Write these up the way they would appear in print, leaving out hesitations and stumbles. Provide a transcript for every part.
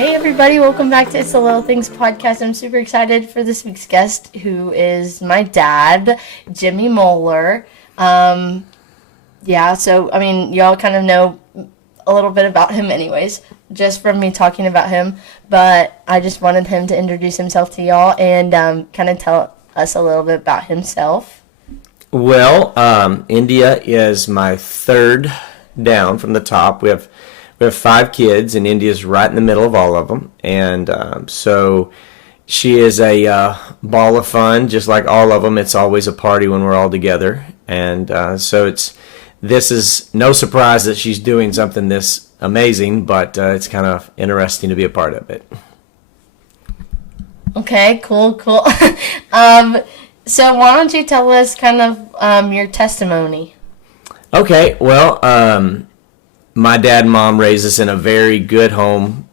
Hey everybody, welcome back to It's the Little Things podcast. I'm super excited for this week's guest, who is my dad, Jimmy Moeller. Y'all kind of know a little bit about him anyways, just from me talking about him, but I just wanted him to introduce himself to y'all and kind of tell us a little bit about himself. Well, India is my third down from the top. We have 5 kids, and India's right in the middle of all of them. And so she is a ball of fun, just like all of them. It's always a party when we're all together. And this is no surprise that she's doing something this amazing, but it's kind of interesting to be a part of it. Okay, cool. So why don't you tell us kind of your testimony? Okay, well, my dad and mom raised us in a very good home.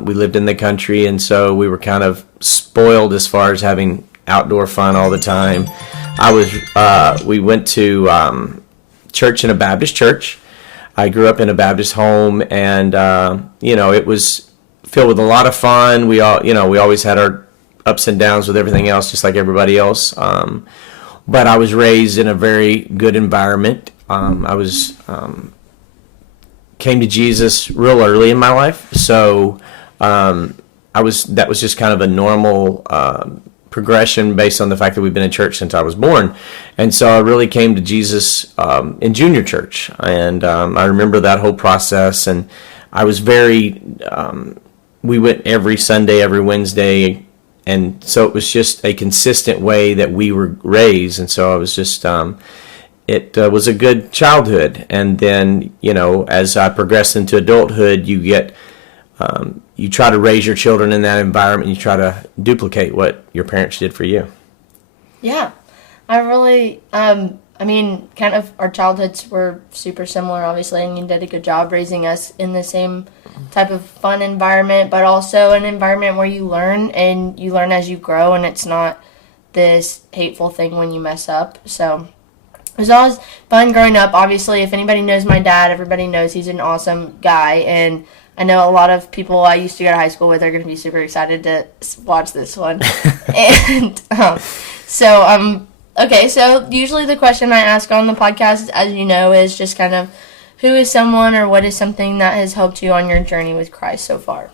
We lived in the country, and so we were kind of spoiled as far as having outdoor fun all the time. We went to church in a Baptist church. I grew up in a Baptist home, and it was filled with a lot of fun. We always had our ups and downs with everything else, just like everybody else. But I was raised in a very good environment. Came to Jesus real early in my life, so that was just kind of a normal progression based on the fact that we've been in church since I was born. And so I really came to Jesus in junior church, and I remember that whole process. And I was we went every Sunday, every Wednesday, and so it was just a consistent way that we were raised. And so I was just it was a good childhood. And then, as I progressed into adulthood, you try to raise your children in that environment. You try to duplicate what your parents did for you. Yeah, I really, kind of our childhoods were super similar, obviously, and you did a good job raising us in the same type of fun environment, but also an environment where you learn, and you learn as you grow, and it's not this hateful thing when you mess up. So it was always fun growing up. Obviously, if anybody knows my dad, everybody knows he's an awesome guy, and I know a lot of people I used to go to high school with are going to be super excited to watch this one. So usually the question I ask on the podcast, as you know, is just kind of, who is someone or what is something that has helped you on your journey with Christ so far?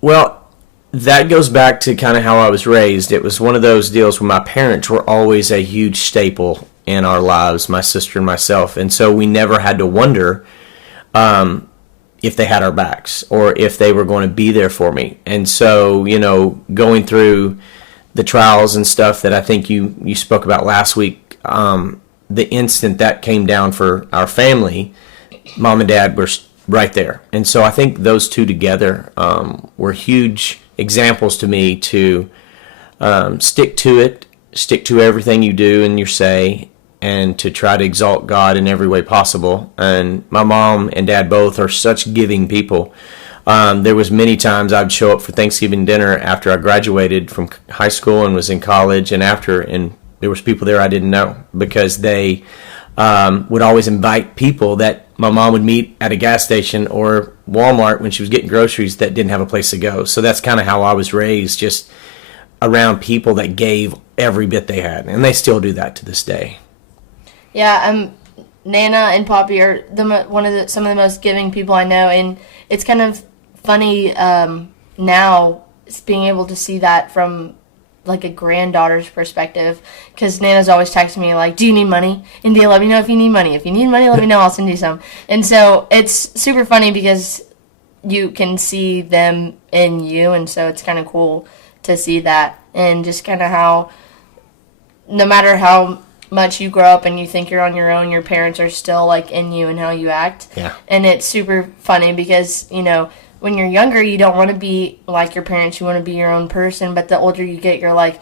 Well, that goes back to kind of how I was raised. It was one of those deals where my parents were always a huge staple in our lives, my sister and myself, and so we never had to wonder if they had our backs or if they were going to be there for me. And so, going through the trials and stuff that I think you spoke about last week, the instant that came down for our family, mom and dad were right there. And so I think those two together were huge examples to me to stick to everything you do and you say, and to try to exalt God in every way possible. And my mom and dad both are such giving people. There was many times I'd show up for Thanksgiving dinner after I graduated from high school and was in college, and there was people there I didn't know, because they would always invite people that my mom would meet at a gas station or Walmart when she was getting groceries that didn't have a place to go. So that's kind of how I was raised, just around people that gave every bit they had, and they still do that to this day. Yeah, Nana and Poppy are some of the most giving people I know, and it's kind of funny now being able to see that from like a granddaughter's perspective, because Nana's always texting me like, do you need money? India, let me know if you need money. If you need money, let me know, I'll send you some. And so it's super funny because you can see them in you, and so it's kind of cool to see that, and just kind of how no matter how much you grow up and you think you're on your own, your parents are still like in you and how you act. Yeah. And it's super funny because, when you're younger, you don't want to be like your parents, you want to be your own person, but the older you get, you're like,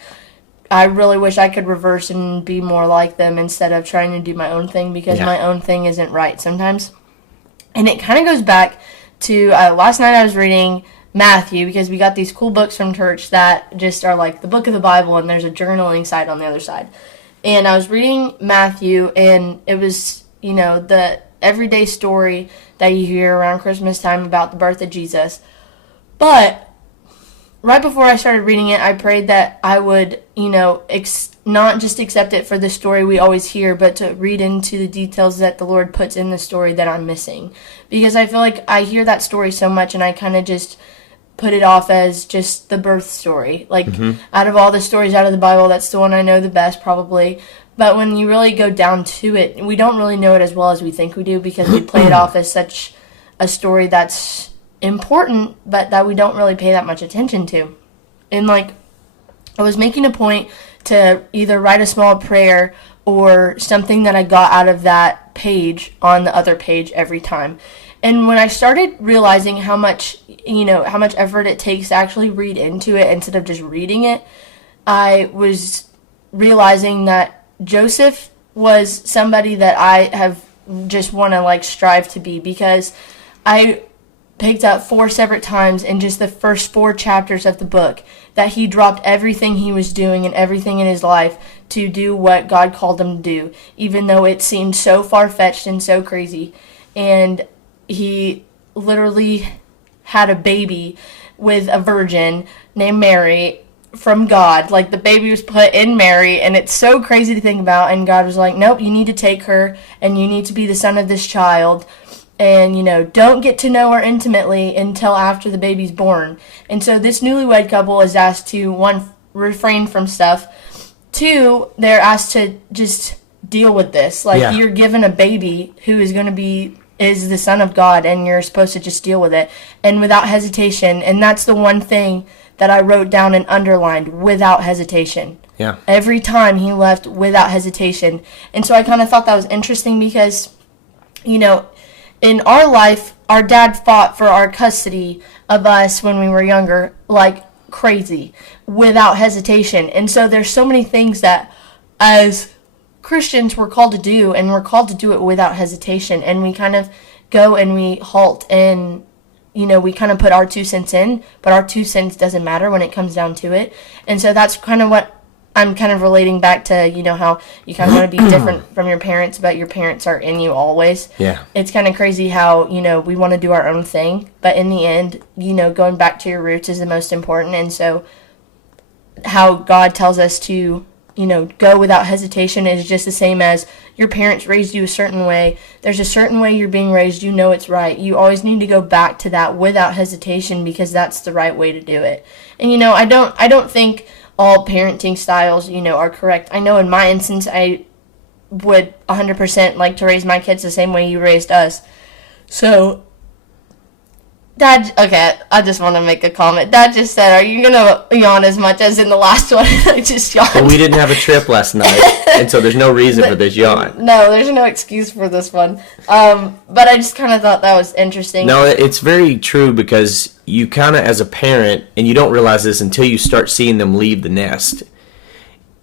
I really wish I could reverse and be more like them instead of trying to do my own thing, because my own thing isn't right sometimes. And it kind of goes back to last night I was reading Matthew, because we got these cool books from church that just are like the book of the Bible, and there's a journaling side on the other side. And I was reading Matthew, and it was, the everyday story that you hear around Christmas time about the birth of Jesus. But right before I started reading it, I prayed that I would, not just accept it for the story we always hear, but to read into the details that the Lord puts in the story that I'm missing. Because I feel like I hear that story so much and I kind of just put it off as just the birth story. Like, out of all the stories out of the Bible, that's the one I know the best, probably. But when you really go down to it, we don't really know it as well as we think we do because we play it off as such a story that's important, but that we don't really pay that much attention to. And, I was making a point to either write a small prayer or something that I got out of that page on the other page every time. And when I started realizing how much effort it takes to actually read into it instead of just reading it, I was realizing that Joseph was somebody that I have just want to strive to be, because I picked up 4 separate times in just the first 4 chapters of the book that he dropped everything he was doing and everything in his life to do what God called him to do, even though it seemed so far-fetched and so crazy. And he literally had a baby with a virgin named Mary from God. The baby was put in Mary, and it's so crazy to think about. And God was like, nope, you need to take her, and you need to be the son of this child. And, don't get to know her intimately until after the baby's born. And so this newlywed couple is asked to, 1, refrain from stuff. 2, they're asked to just deal with this. You're given a baby who is the son of God, and you're supposed to just deal with it. And without hesitation. And that's the one thing that I wrote down and underlined, without hesitation. Yeah. Every time he left without hesitation. And so I kind of thought that was interesting because, in our life, our dad fought for our custody of us when we were younger, like crazy, without hesitation. And so there's so many things that as Christians we're called to do, and we're called to do it without hesitation. And we kind of go and we halt and, we kind of put our 2 cents in, but our 2 cents doesn't matter when it comes down to it. And so that's kind of what I'm kind of relating back to, how you kind of want to be different from your parents, but your parents are in you always. Yeah. It's kind of crazy how, we want to do our own thing, but in the end, going back to your roots is the most important. And so how God tells us to, go without hesitation is just the same as your parents raised you a certain way. There's a certain way you're being raised, it's right. You always need to go back to that without hesitation, because that's the right way to do it. And, I don't think all parenting styles, are correct. I know in my instance, I would 100% like to raise my kids the same way you raised us. So, Dad, okay, I just want to make a comment. Dad just said, are you going to yawn as much as in the last one? I just yawned. Well, we didn't have a trip last night, and so there's no reason for this yawn. No, there's no excuse for this one. But I just kind of thought that was interesting. No, it's very true, because you kind of, as a parent, and you don't realize this until you start seeing them leave the nest,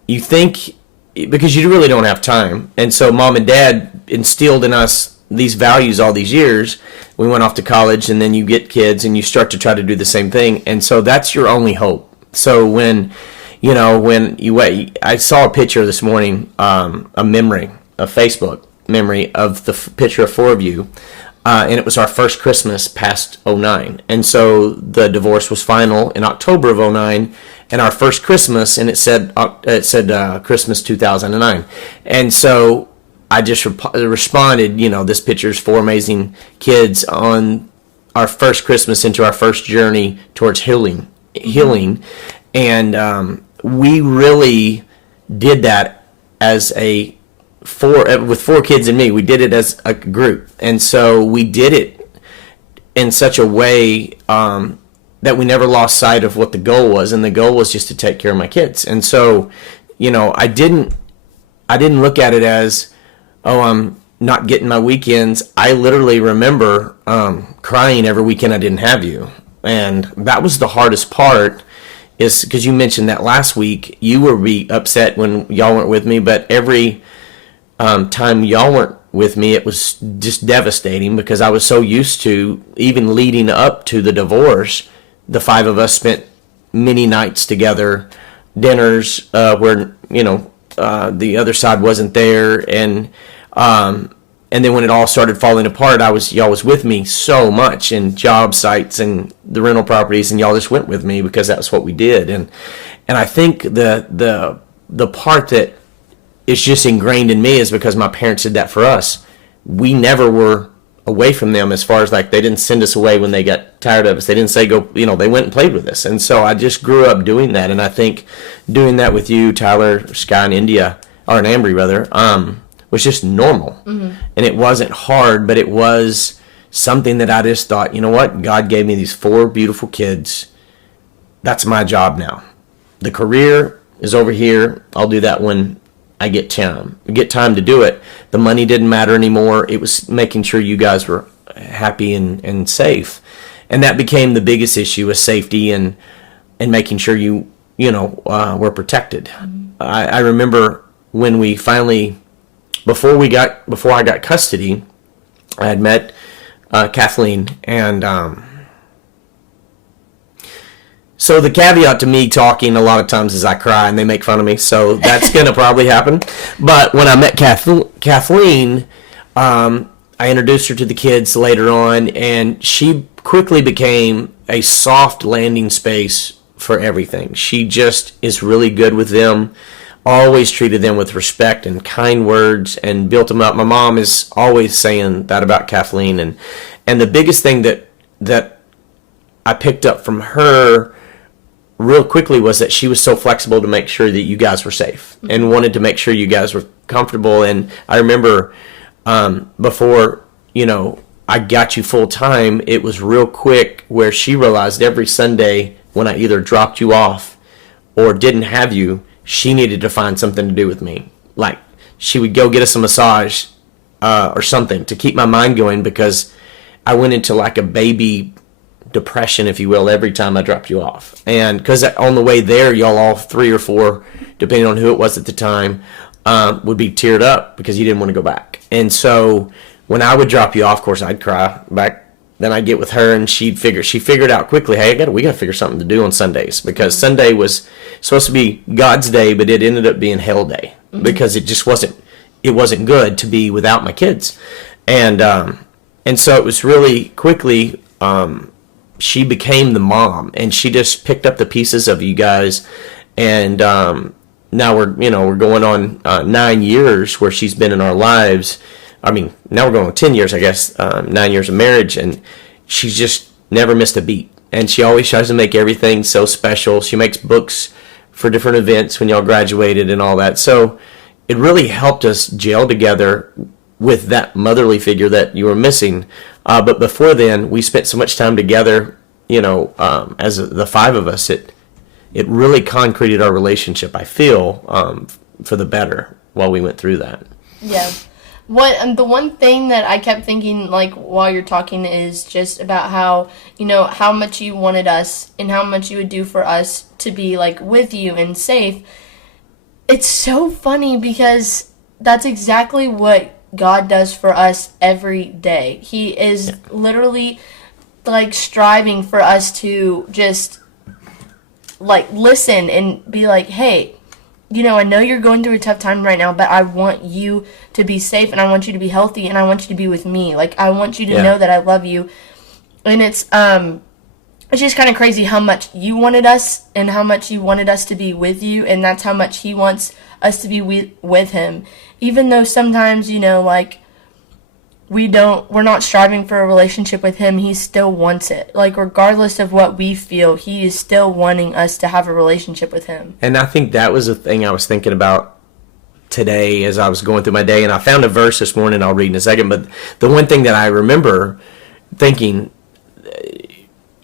you think, because you really don't have time. And so Mom and Dad instilled in us these values all these years. We went off to college, and then you get kids, and you start to try to do the same thing. And so that's your only hope. So when I saw a picture this morning, a memory, a Facebook memory of the picture of 4 of you. And it was our first Christmas past 09. And so the divorce was final in October of 09. And our first Christmas, and it said Christmas 2009. And so I just responded, this picture's 4 amazing kids on our first Christmas into our first journey towards healing. And we really did that as with 4 kids and me. We did it as a group. And so we did it in such a way that we never lost sight of what the goal was. And the goal was just to take care of my kids. And so, I didn't look at it as, oh, I'm not getting my weekends. I literally remember crying every weekend I didn't have you. And that was the hardest part, is because you mentioned that last week you were upset when y'all weren't with me, but every time y'all weren't with me, it was just devastating, because I was so used to, even leading up to the divorce, the 5 of us spent many nights together, dinners where the other side wasn't there, and And then when it all started falling apart, y'all was with me so much in job sites and the rental properties, and y'all just went with me because that's what we did. And I think the part that is just ingrained in me is because my parents did that for us. We never were away from them, as far as like they didn't send us away when they got tired of us. They didn't say go, they went and played with us. And so I just grew up doing that. And I think doing that with you, Tyler, Sky, and India, or in Ambry rather, was just normal. Mm-hmm. And it wasn't hard, but it was something that I just thought, you know what? God gave me these 4 beautiful kids. That's my job now. The career is over here. I'll do that when I get time to do it. The money didn't matter anymore. It was making sure you guys were happy and safe. And that became the biggest issue, was safety and making sure you were protected. Mm-hmm. I remember when we finally, before I got custody, I had met Kathleen, and so the caveat to me talking a lot of times is I cry and they make fun of me, so that's going to probably happen. But when I met Kathleen, I introduced her to the kids later on, and she quickly became a soft landing space for everything. She just is really good with them, always treated them with respect and kind words and built them up. My mom is always saying that about Kathleen. And the biggest thing that I picked up from her real quickly was that she was so flexible to make sure that you guys were safe and wanted to make sure you guys were comfortable. And I remember before, I got you full time, it was real quick where she realized every Sunday when I either dropped you off or didn't have you, she needed to find something to do with me. Like, she would go get us a massage or something to keep my mind going, because I went into like a baby depression, if you will, every time I dropped you off. And because on the way there, y'all all 3 or 4, depending on who it was at the time, would be teared up because you didn't want to go back. And so when I would drop you off, of course, I'd cry back. Then I'd get with her, and she figured out quickly, hey, we got to figure something to do on Sundays, because Sunday was supposed to be God's day, but it ended up being hell day, because it just wasn't good to be without my kids. And so it was really quickly, she became the mom, and she just picked up the pieces of you guys. And now we're going on 9 years where she's been in our lives. I mean, now we're going on 10 years, I guess, 9 years of marriage, and she's just never missed a beat. And she always tries to make everything so special. She makes books for different events when y'all graduated and all that. So it really helped us gel together with that motherly figure that you were missing. But before then, we spent so much time together, as the 5 of us, it really concreted our relationship, I feel, for the better while we went through that. Yeah. The one thing that I kept thinking, like, while you're talking, is just about how, how much you wanted us and how much you would do for us to be, like, with you and safe. It's so funny because that's exactly what God does for us every day. He is literally, like, striving for us to just, like, listen and be like, hey, I know you're going through a tough time right now, but I want you to be safe, and I want you to be healthy, and I want you to be with me. Like, I want you to know that I love you. And it's just kind of crazy how much you wanted us and how much you wanted us to be with you, and that's how much he wants us to be with him. Even though sometimes, like, we're not striving for a relationship with him, he still wants it. Like, regardless of what we feel, he is still wanting us to have a relationship with him. And I think that was the thing I was thinking about today as I was going through my day. And I found a verse this morning I'll read in a second. But the one thing that I remember thinking,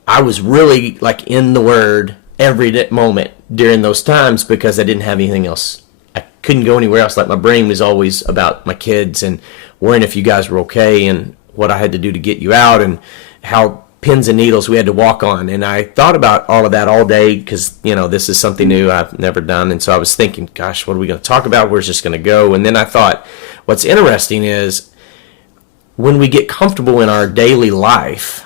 I was really, like, in the Word every moment during those times, because I didn't have anything else. I couldn't go anywhere else. Like, my brain was always about my kids and worrying if you guys were okay and what I had to do to get you out and how pins and needles we had to walk on. And I thought about all of that all day because, this is something new I've never done. And so I was thinking, gosh, what are we going to talk about? Where's this going to go? And then I thought, what's interesting is when we get comfortable in our daily life,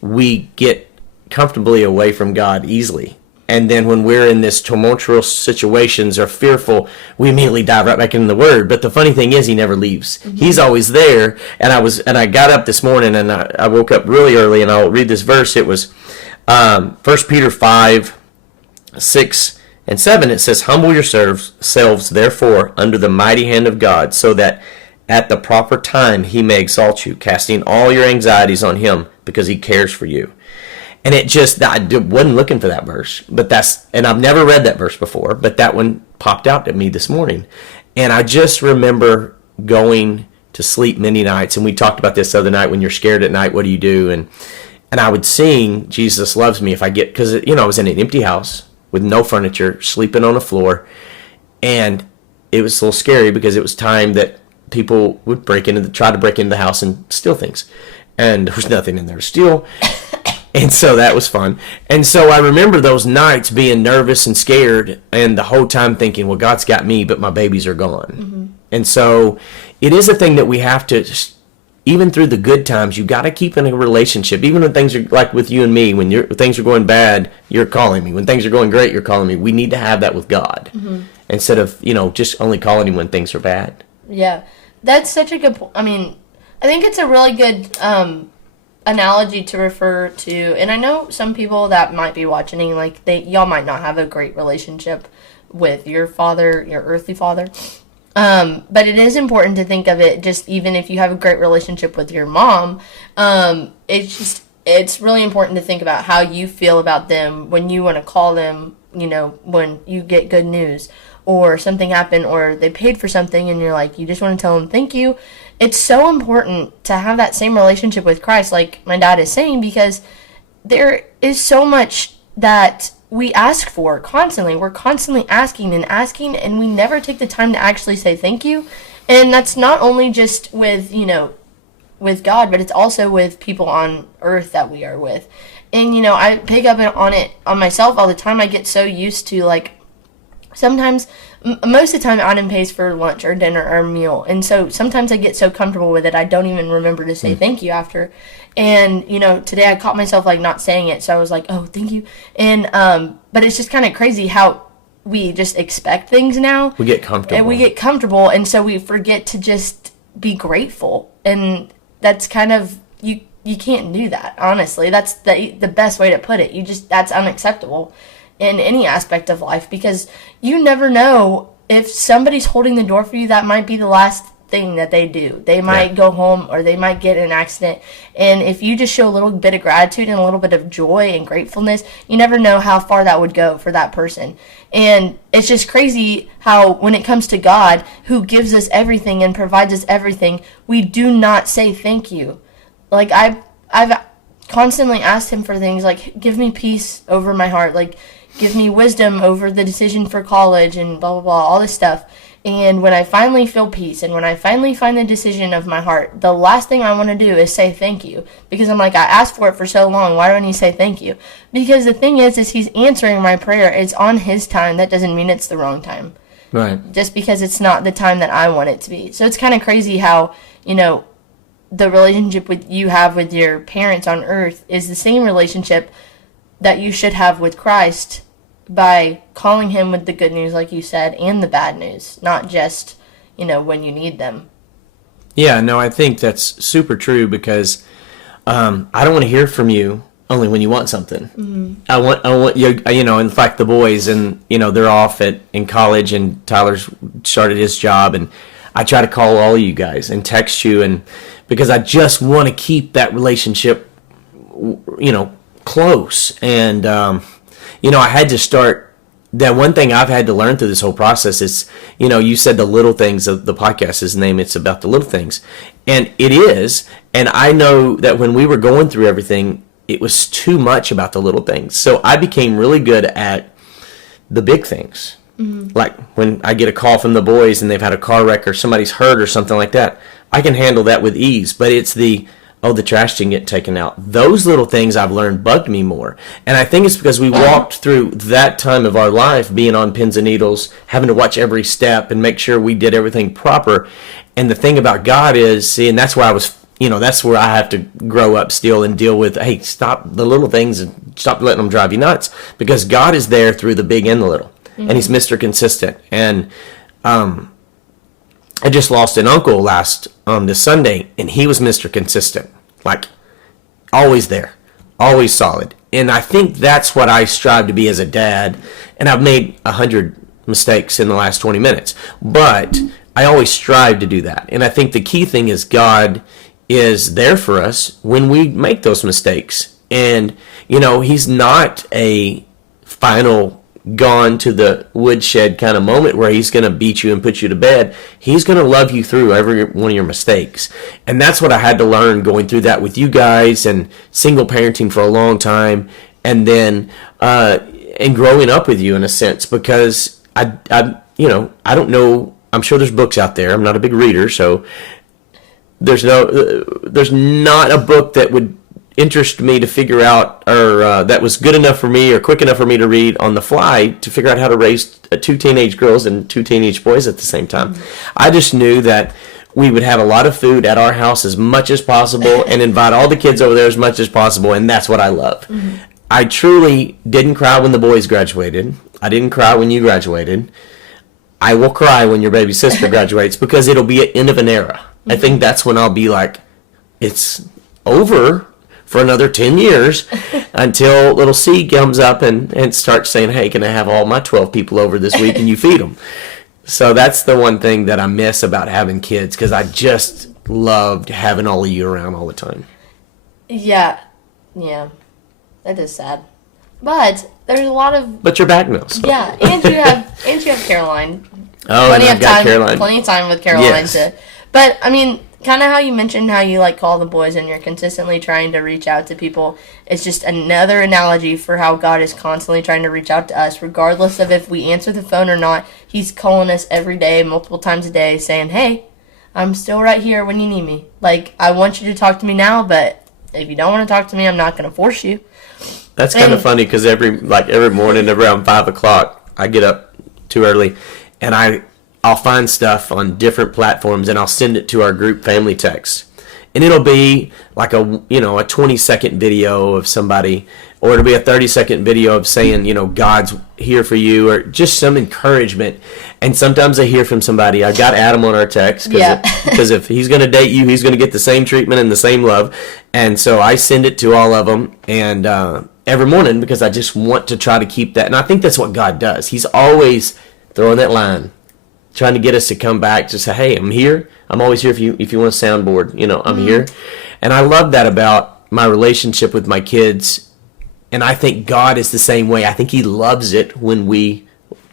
we get comfortably away from God easily. And then when we're in this tumultuous situations or fearful, we immediately dive right back into the Word. But the funny thing is, He never leaves. Mm-hmm. He's always there. And I got up this morning, and I woke up really early, and I'll read this verse. It was 1 Peter 5, 6, and 7. It says, "Humble yourselves, therefore, under the mighty hand of God, so that at the proper time He may exalt you, casting all your anxieties on Him, because He cares for you." And it just, I wasn't looking for that verse, and I've never read that verse before, but that one popped out at me this morning. And I just remember going to sleep many nights, and we talked about this the other night, when you're scared at night, what do you do? And I would sing, "Jesus Loves Me," because, I was in an empty house with no furniture, sleeping on the floor, and it was a little scary because it was time that people would try to break into the house and steal things. And there was nothing in there to steal. And so that was fun. And so I remember those nights being nervous and scared, and the whole time thinking, well, God's got me, but my babies are gone. Mm-hmm. And so it is a thing that we have to, even through the good times, you got to keep in a relationship. Even when things are, like with you and me, when things are going bad, you're calling me. When things are going great, you're calling me. We need to have that with God, mm-hmm. instead of, just only calling Him when things are bad. Yeah. That's such a good point. I think it's a really good analogy to refer to, and I know some people that might be watching, y'all might not have a great relationship with your father, your earthly father, but it is important to think of it, just even if you have a great relationship with your mom, it's really important to think about how you feel about them when you want to call them, when you get good news, or something happened, or they paid for something, and you just want to tell them thank you. It's so important to have that same relationship with Christ, like my dad is saying, because there is so much that we ask for constantly. We're constantly asking, and we never take the time to actually say thank you. And that's not only just with, with God, but it's also with people on earth that we are with. And, I pick up on it on myself all the time. I get so used to, sometimes, most of the time, Adam pays for lunch or dinner or a meal. And so sometimes I get so comfortable with it, I don't even remember to say thank you after. And, today I caught myself, not saying it. So I was like, oh, thank you. And, but it's just kind of crazy how we just expect things now. We get comfortable. And so we forget to just be grateful. And that's kind of, you can't do that, honestly. That's the best way to put it. That's unacceptable in any aspect of life, because you never know if somebody's holding the door for you. That might be the last thing that they do. They might go home, or they might get in an accident, and if you just show a little bit of gratitude and a little bit of joy and gratefulness, you never know how far that would go for that person. And it's just crazy how when it comes to God, who gives us everything and provides us everything, we do not say thank you. I've constantly asked Him for things like, give me peace over my heart, give me wisdom over the decision for college, and blah, blah, blah, all this stuff. And when I finally feel peace, and when I finally find the decision of my heart, the last thing I want to do is say thank you. Because I'm I asked for it for so long, why don't He say thank you? Because the thing is He's answering my prayer. It's on His time. That doesn't mean it's the wrong time. Right. Just because it's not the time that I want it to be. So it's kind of crazy how, the relationship you have with your parents on earth is the same relationship that you should have with Christ, by calling Him with the good news, like you said, and the bad news, not just, when you need them. Yeah, no, I think that's super true, because I don't want to hear from you only when you want something. Mm-hmm. I want you, in fact, the boys, and, they're off in college, and Tyler's started his job, and I try to call all of you guys and text you, and because I just want to keep that relationship, close. And, I had to start, that one thing I've had to learn through this whole process is, you said the little things of the podcast is name, it's about the little things. And it is. And I know that when we were going through everything, it was too much about the little things. So I became really good at the big things. Mm-hmm. Like when I get a call from the boys and they've had a car wreck or somebody's hurt or something like that, I can handle that with ease. But it's the trash didn't get taken out. Those little things I've learned bugged me more. And I think it's because we walked through that time of our life being on pins and needles, having to watch every step and make sure we did everything proper. And the thing about God is, and that's why I was, that's where I have to grow up still and deal with, hey, stop the little things and stop letting them drive you nuts, because God is there through the big and the little, and he's Mr. Consistent. And I just lost an uncle this Sunday, and he was Mr. Consistent, like always there, always solid. And I think that's what I strive to be as a dad. And I've made 100 mistakes in the last 20 minutes, but I always strive to do that. And I think the key thing is God is there for us when we make those mistakes. And, he's not a final gone to the woodshed kind of moment where he's going to beat you and put you to bed. He's going to love you through every one of your mistakes. And that's what I had to learn going through that with you guys and single parenting for a long time. And then, and growing up with you in a sense, because I don't know, I'm sure there's books out there. I'm not a big reader, so there's not a book that would interest me to figure out, or that was good enough for me or quick enough for me to read on the fly to figure out how to raise two teenage girls and two teenage boys at the same time. I just knew that we would have a lot of food at our house as much as possible and invite all the kids over there as much as possible, and that's what I love. I truly didn't cry when the boys graduated. I didn't cry when you graduated. I will cry when your baby sister graduates, because it'll be an end of an era. I think that's when I'll be like, it's over for another 10 years until little C comes up and starts saying, hey, can I have all my 12 people over this week and you feed them? So that's the one thing that I miss about having kids, because I just loved having all of you around all the time. Yeah. That is sad. But there's a lot of... But you're back now. So. Yeah, and you have Caroline. Oh, plenty and I've got Caroline. Plenty of time with Caroline. Yes. But, I mean, kind of how you mentioned how you, call the boys and you're consistently trying to reach out to people. It's just another analogy for how God is constantly trying to reach out to us, regardless of if we answer the phone or not. He's calling us every day, multiple times a day, saying, hey, I'm still right here when you need me. I want you to talk to me now, but if you don't want to talk to me, I'm not going to force you. That's kind of funny, because every morning around 5 o'clock, I get up too early, and I'll find stuff on different platforms, and I'll send it to our group family text. And it'll be like a 20-second video of somebody, or it'll be a 30-second video of saying, God's here for you, or just some encouragement. And sometimes I hear from somebody. I got Adam on our text, because if he's going to date you, he's going to get the same treatment and the same love. And so I send it to all of them, and every morning, because I just want to try to keep that. And I think that's what God does. He's always throwing that line, trying to get us to come back to say, hey, I'm here. I'm always here if you want a soundboard. I'm here. And I love that about my relationship with my kids. And I think God is the same way. I think he loves it when we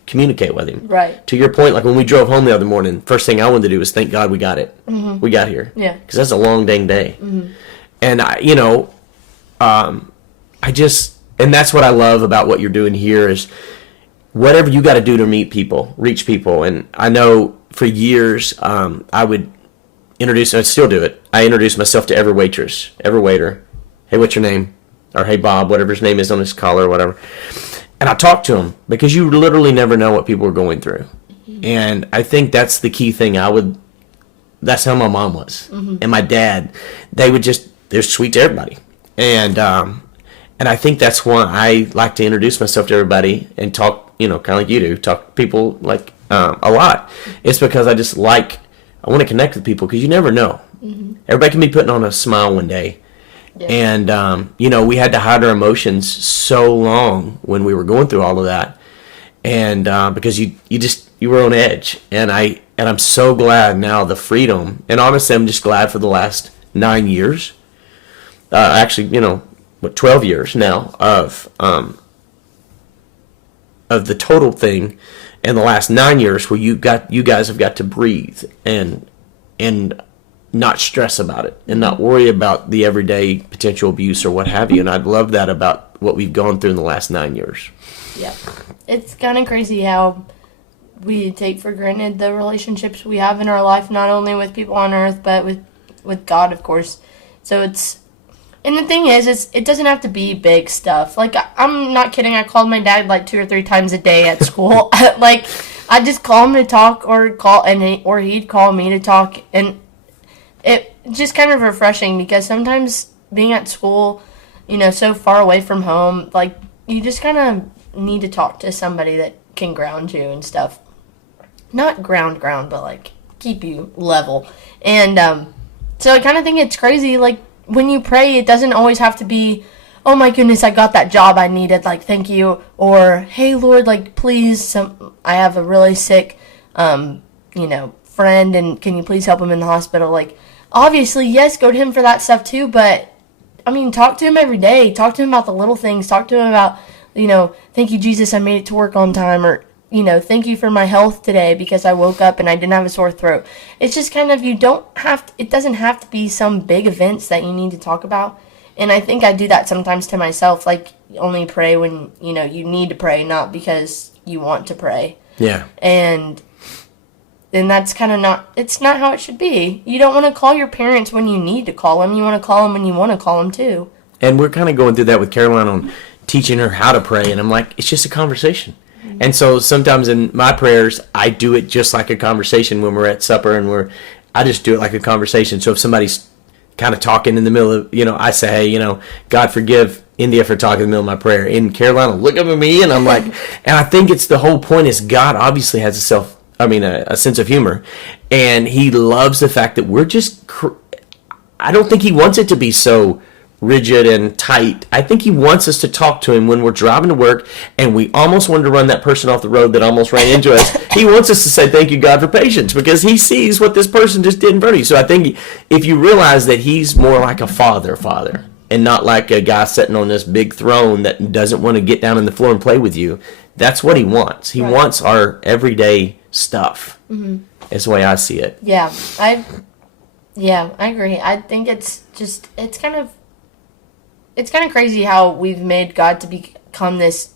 communicate with him. Right. To your point, when we drove home the other morning, first thing I wanted to do was thank God we got it. We got here. Yeah. Because that's a long dang day. And and that's what I love about what you're doing here is whatever you got to do to meet people, reach people. And I know for years I would I still do it. I introduce myself to every waitress, every waiter. Hey, what's your name? Or hey, Bob, whatever his name is on his collar or whatever. And I talk to them, because you literally never know what people are going through. And I think that's the key thing. That's how my mom was. And my dad, they're sweet to everybody. And I think that's why I like to introduce myself to everybody and talk, kind of like you do, talk to people a lot. It's because I want to connect with people, because you never know. Everybody can be putting on a smile one day. Yeah. And, we had to hide our emotions so long when we were going through all of that. And because you were on edge. And I'm so glad now, the freedom. And honestly, I'm just glad for the last 9 years. Actually, 12 years now of the total thing, and the last 9 years where you guys have got to breathe and not stress about it and not worry about the everyday potential abuse or what have you. And I love that about what we've gone through in the last 9 years. Yeah. It's kind of crazy how we take for granted the relationships we have in our life, not only with people on earth, but with God, of course. So and the thing is, it doesn't have to be big stuff. I'm not kidding. I called my dad 2 or 3 times a day at school. I just call him to talk, or he'd call me to talk. And it just kind of refreshing because sometimes being at school, so far away from home, like you just kind of need to talk to somebody that can ground you and stuff. Not ground, but like keep you level. And so I kind of think it's crazy. Like when you pray, it doesn't always have to be, oh my goodness, I got that job I needed, like thank you, or hey Lord, like please, I have a really sick, friend, and can you please help him in the hospital? Like obviously, yes, go to him for that stuff too, but I mean, talk to him every day. Talk to him about the little things. Talk to him about, thank you, Jesus, I made it to work on time. Or, thank you for my health today because I woke up and I didn't have a sore throat. It's just kind of, it doesn't have to be some big events that you need to talk about. And I think I do that sometimes to myself. Like, only pray when, you need to pray, not because you want to pray. Yeah. And that's kind of it's not how it should be. You don't want to call your parents when you need to call them. You want to call them when you want to call them too. And we're kind of going through that with Caroline on teaching her how to pray. And I'm like, it's just a conversation. Mm-hmm. And so sometimes in my prayers, I do it just like a conversation when we're at supper and I just do it like a conversation. So if somebody's kind of talking in the middle of, I say, hey, God forgive India for talking in the middle of my prayer. And Caroline will look up at me and I'm like, and I think it's the whole point is God obviously has a sense of humor, and he loves the fact that we're just, I don't think he wants it to be so rigid and tight. I think he wants us to talk to him when we're driving to work and we almost wanted to run that person off the road that almost ran into us. He wants us to say, thank you, God, for patience, because he sees what this person just did in front of you. So I think if you realize that he's more like a father, and not like a guy sitting on this big throne that doesn't want to get down on the floor and play with you, that's what he wants. He wants our everyday stuff. Mm-hmm. Is the way I see it. Yeah, I agree. I think it's kind of crazy how we've made God to become this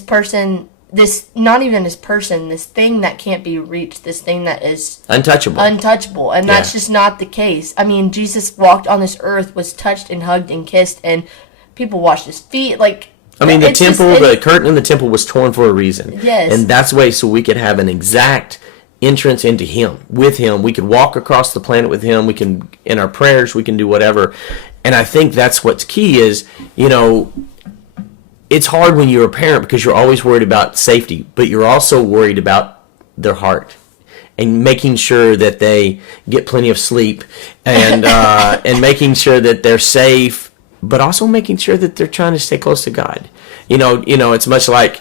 person, this not even this person, this thing that can't be reached, this thing that is untouchable, and that's just not the case. I mean, Jesus walked on this earth, was touched and hugged and kissed, and people washed his feet, like. I mean, the curtain in the temple was torn for a reason. Yes. And that's way so we could have an exact entrance into him, with him. We could walk across the planet with him. We can, in our prayers, we can do whatever. And I think that's what's key is, it's hard when you're a parent because you're always worried about safety, but you're also worried about their heart and making sure that they get plenty of sleep and and making sure that they're safe, but also making sure that they're trying to stay close to God. It's much like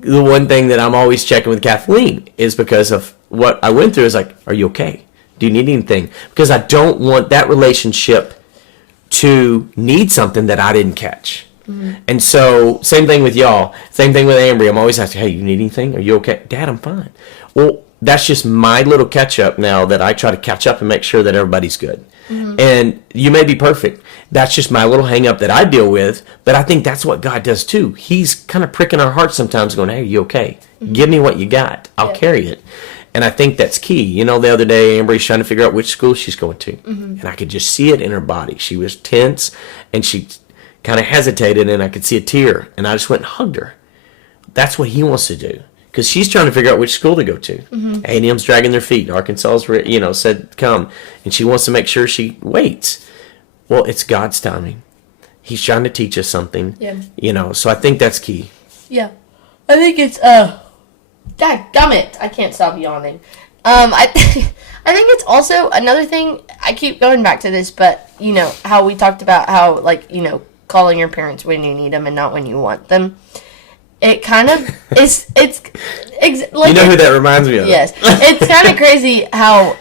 the one thing that I'm always checking with Kathleen is because of what I went through is like, are you okay? Do you need anything? Because I don't want that relationship to need something that I didn't catch. Mm-hmm. And so, same thing with y'all. Same thing with Ambry. I'm always asking, hey, you need anything? Are you okay? Dad, I'm fine. Well, that's just my little catch up now that I try to catch up and make sure that everybody's good. Mm-hmm. And you may be perfect. That's just my little hang up that I deal with. But I think that's what God does too. He's kind of pricking our hearts sometimes going, hey, are you okay? Mm-hmm. Give me what you got. I'll carry it. And I think that's key. The other day, Ambry's trying to figure out which school she's going to. Mm-hmm. And I could just see it in her body. She was tense and she kind of hesitated and I could see a tear. And I just went and hugged her. That's what he wants to do. Because she's trying to figure out which school to go to. Mm-hmm. A&M's dragging their feet. Arkansas's, said come. And she wants to make sure she waits. Well, it's God's timing. He's trying to teach us something. Yeah. So I think that's key. Yeah. I think it's, dadgummit. I can't stop yawning. I think it's also another thing, I keep going back to this, but, how we talked about how, calling your parents when you need them and not when you want them. It kind of it's like, who that reminds me of. Yes, it's kind of crazy how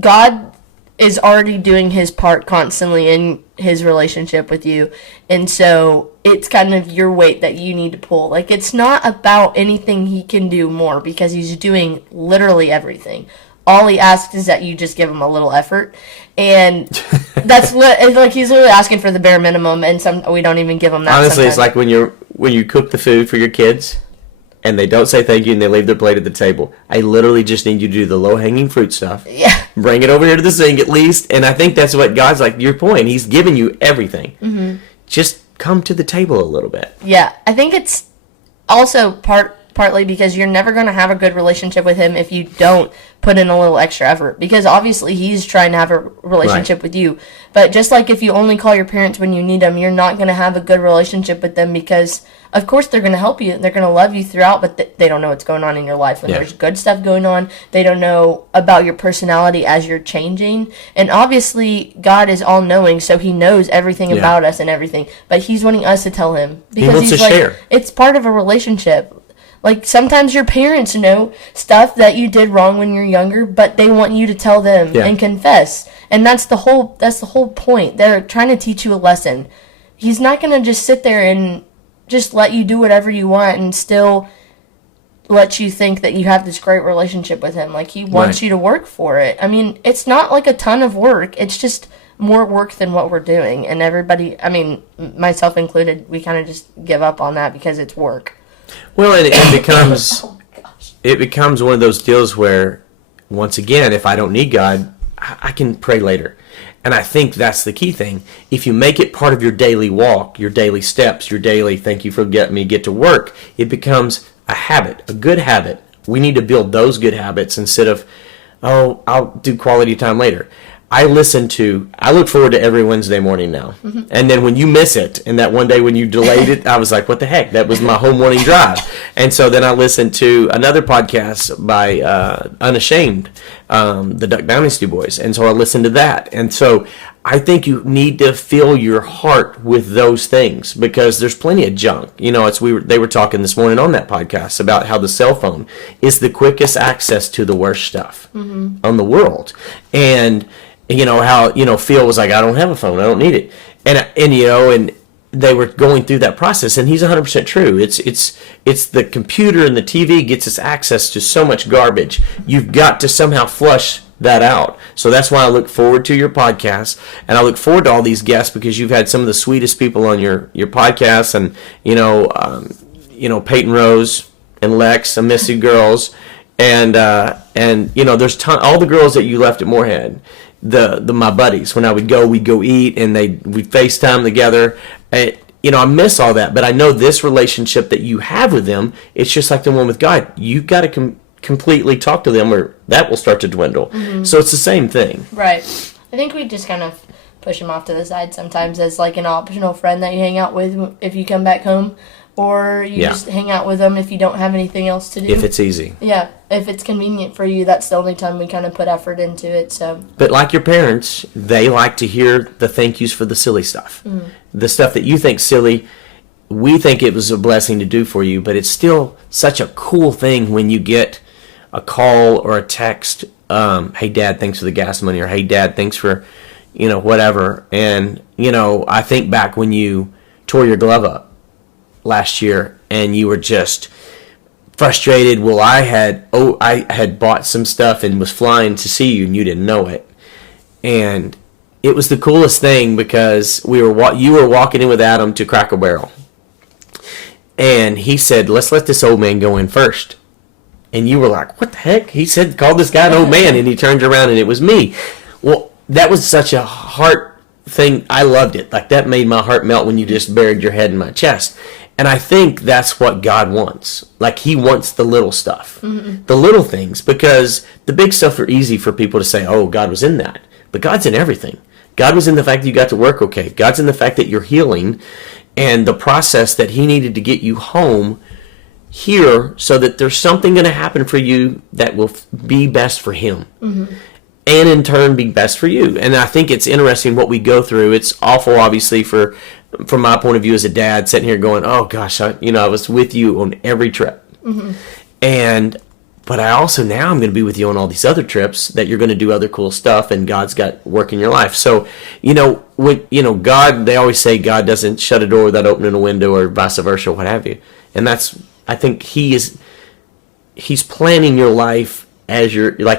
God is already doing his part constantly in his relationship with you, and so it's kind of your weight that you need to pull. Like, it's not about anything he can do more because he's doing literally everything. All he asks is that you just give him a little effort, and that's like he's literally asking for the bare minimum, and we don't even give him that. Honestly, sometimes. It's like when you cook the food for your kids, and they don't say thank you, and they leave their plate at the table. I literally just need you to do the low hanging fruit stuff. Yeah. Bring it over here to the sink at least, and I think that's what God's like. Your point, he's giving you everything. Mm-hmm. Just come to the table a little bit. Yeah, I think it's also part partly because you're never going to have a good relationship with him if you don't put in a little extra effort, because obviously he's trying to have a relationship with you. But just like if you only call your parents when you need them, you're not going to have a good relationship with them, because of course they're going to help you and they're going to love you throughout, but they don't know what's going on in your life when there's good stuff going on. They don't know about your personality as you're changing. And obviously God is all knowing, so he knows everything about us and everything, but he's wanting us to tell him, because he wants he's to share. It's part of a relationship. Like, sometimes your parents know stuff that you did wrong when you're younger, but they want you to tell them and confess. And that's the whole point. They're trying to teach you a lesson. He's not going to just sit there and just let you do whatever you want and still let you think that you have this great relationship with him. Like, he wants you to work for it. I mean, it's not like a ton of work. It's just more work than what we're doing. And everybody, I mean, myself included, we kind of just give up on that because it's work. Well, and it becomes one of those deals where, once again, if I don't need God, I can pray later. And I think that's the key thing. If you make it part of your daily walk, your daily steps, your daily thank you for getting me get to work, it becomes a habit, a good habit. We need to build those good habits instead of, oh, I'll do quality time later. I look forward to every Wednesday morning now. Mm-hmm. And then when you miss it, and that one day when you delayed it, I was like, what the heck? That was my whole morning drive. And so then I listened to another podcast by Unashamed, the Duck Dynasty boys. And so I listened to that. And so I think you need to fill your heart with those things, because there's plenty of junk. You know, they were talking this morning on that podcast about how the cell phone is the quickest access to the worst stuff on the world. And you know how, Phil was like, I don't have a phone, I don't need it, and they were going through that process, and he's 100% true. It's the computer and the TV gets us access to so much garbage. You've got to somehow flush that out. So that's why I look forward to your podcast, and I look forward to all these guests, because you've had some of the sweetest people on your podcast, and Peyton Rose and Lex, I miss you girls, and there's all the girls that you left at Moorhead. My buddies, when I would go, we'd go eat, and we'd FaceTime together. I miss all that, but I know this relationship that you have with them, it's just like the one with God. You've got to completely talk to them, or that will start to dwindle. Mm-hmm. So it's the same thing. Right. I think we just kind of push them off to the side sometimes as like an optional friend that you hang out with if you come back home. Or you just hang out with them if you don't have anything else to do. If it's easy. Yeah, if it's convenient for you, that's the only time we kind of put effort into it. So. But like your parents, they like to hear the thank yous for the silly stuff. Mm. The stuff that you think silly, we think it was a blessing to do for you, but it's still such a cool thing when you get a call or a text, hey, Dad, thanks for the gas money, or hey, Dad, thanks for, whatever. And, I think back when you tore your glove up last year, and you were just frustrated. Well, I had bought some stuff and was flying to see you, and you didn't know it. And it was the coolest thing, because you were walking in with Adam to Cracker Barrel, and he said, "Let's let this old man go in first." And you were like, "What the heck?" He said, "Call this guy an old man," and he turned around, and it was me. Well, that was such a heart thing. I loved it. Like, that made my heart melt when you just buried your head in my chest. And I think that's what God wants. Like, he wants the little stuff, the little things, because the big stuff are easy for people to say, oh, God was in that. But God's in everything. God was in the fact that you got to work okay. God's in the fact that you're healing, and the process that he needed to get you home here, so that there's something going to happen for you that will be best for him. Mm-hmm. And in turn be best for you. And I think it's interesting what we go through. It's awful, obviously, from my point of view as a dad, sitting here going, oh gosh, I was with you on every trip. Mm-hmm. But I also, now I'm going to be with you on all these other trips that you're going to do other cool stuff, and God's got work in your life. So, God, they always say God doesn't shut a door without opening a window, or vice versa, what have you. And I think he's planning your life as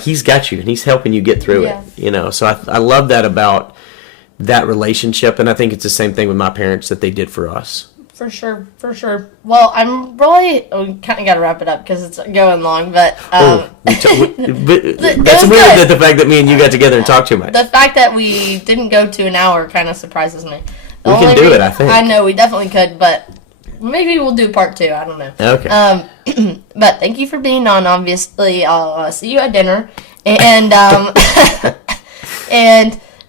he's got you, and he's helping you get through it, So I love that about that relationship, and I think it's the same thing with my parents that they did for us. For sure. Well, I'm really, we kind of got to wrap it up because it's going long, but that's weird that the fact that me and you got together and talked too much. The fact that we didn't go to an hour kind of surprises me. We can do it, I think. I know, we definitely could, but Maybe we'll do part 2. I don't know. Okay. But thank you for being on. Obviously, I'll see you at dinner. And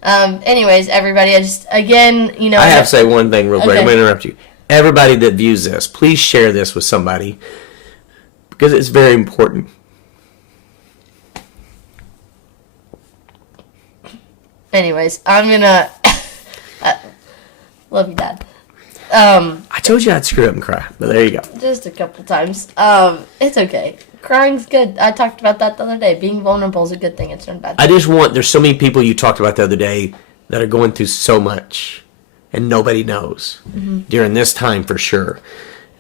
anyways, everybody, I just again, I have to say one thing real quick. Okay. I'm going to interrupt you. Everybody that views this, please share this with somebody because it's very important. Anyways, I'm gonna love you, Dad. I told you I'd screw up and cry, but there you go. Just a couple times. It's okay. Crying's good. I talked about that the other day. Being vulnerable is a good thing. It's not bad. There's so many people you talked about the other day that are going through so much and nobody knows during this time for sure.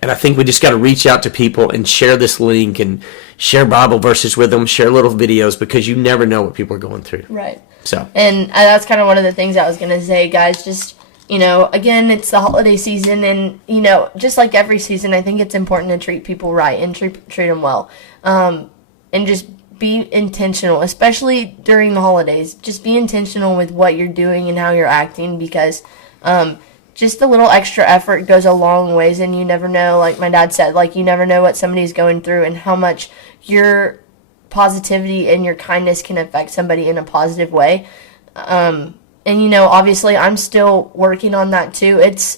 And I think we just got to reach out to people and share this link and share Bible verses with them, share little videos because you never know what people are going through. Right. So. And that's kind of one of the things I was going to say, guys. Just, again, it's the holiday season. And, just like every season, I think it's important to treat people right and treat them well. And just be intentional, especially during the holidays. Just be intentional with what you're doing and how you're acting because just a little extra effort goes a long ways, and you never know, like my dad said, like you never know what somebody's going through and how much your positivity and your kindness can affect somebody in a positive way. And obviously I'm still working on that too. It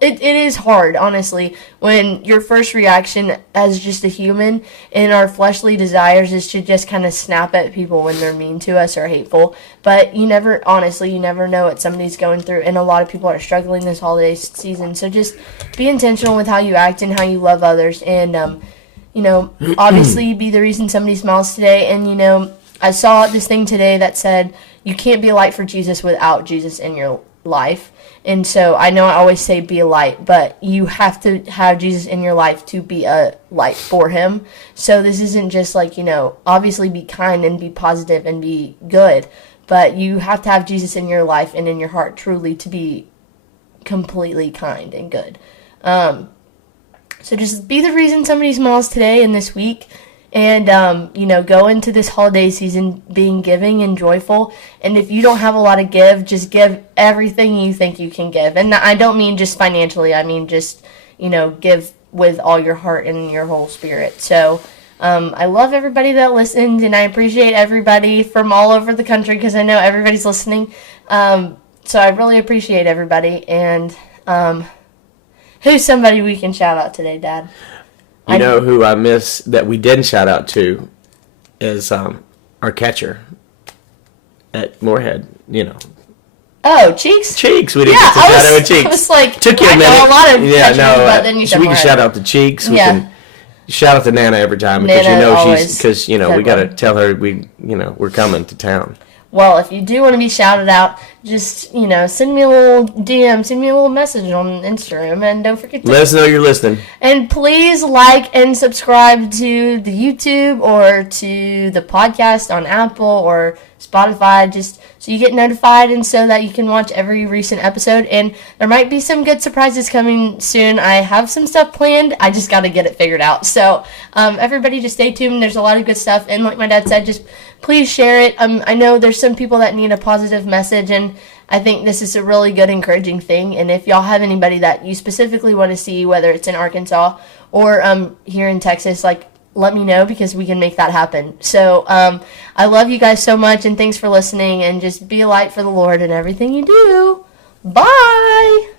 is hard, honestly, when your first reaction as just a human and our fleshly desires is to just kind of snap at people when they're mean to us or hateful. But you never know what somebody's going through, and a lot of people are struggling this holiday season. So just be intentional with how you act and how you love others, and obviously be the reason somebody smiles today. And I saw this thing today that said you can't be a light for Jesus without Jesus in your life. And so I know I always say be a light, but you have to have Jesus in your life to be a light for him. So this isn't just like, obviously be kind and be positive and be good, but you have to have Jesus in your life and in your heart truly to be completely kind and good. So just be the reason somebody smiles today and this week. And, go into this holiday season being giving and joyful. And if you don't have a lot to give, just give everything you think you can give. And I don't mean just financially. I mean just, give with all your heart and your whole spirit. So I love everybody that listens, and I appreciate everybody from all over the country because I know everybody's listening. So I really appreciate everybody. And who's somebody we can shout out today, Dad? You know who I miss that we didn't shout out to is our catcher at Moorhead. Oh, Cheeks? Cheeks. We didn't get to shout out with Cheeks. I was like, took you a minute. know a lot of catchers, but then you said we can Moorhead. shout out to Cheeks. We Yeah. can shout out to Nana every time because Nana she's we got to tell her we're coming to town. Well, if you do want to be shouted out, just, send me a little DM, send me a little message on Instagram, and don't forget to... Let us know you're listening. And please like and subscribe to the YouTube or to the podcast on Apple or Spotify, just so you get notified and so that you can watch every recent episode. And there might be some good surprises coming soon. I have some stuff planned. I just got to get it figured out. So everybody just stay tuned. There's a lot of good stuff. And like my dad said, just please share it. I know there's some people that need a positive message, and I think this is a really good, encouraging thing. And if y'all have anybody that you specifically want to see, whether it's in Arkansas or here in Texas, let me know because we can make that happen. So I love you guys so much, and thanks for listening, and just be a light for the Lord in everything you do. Bye!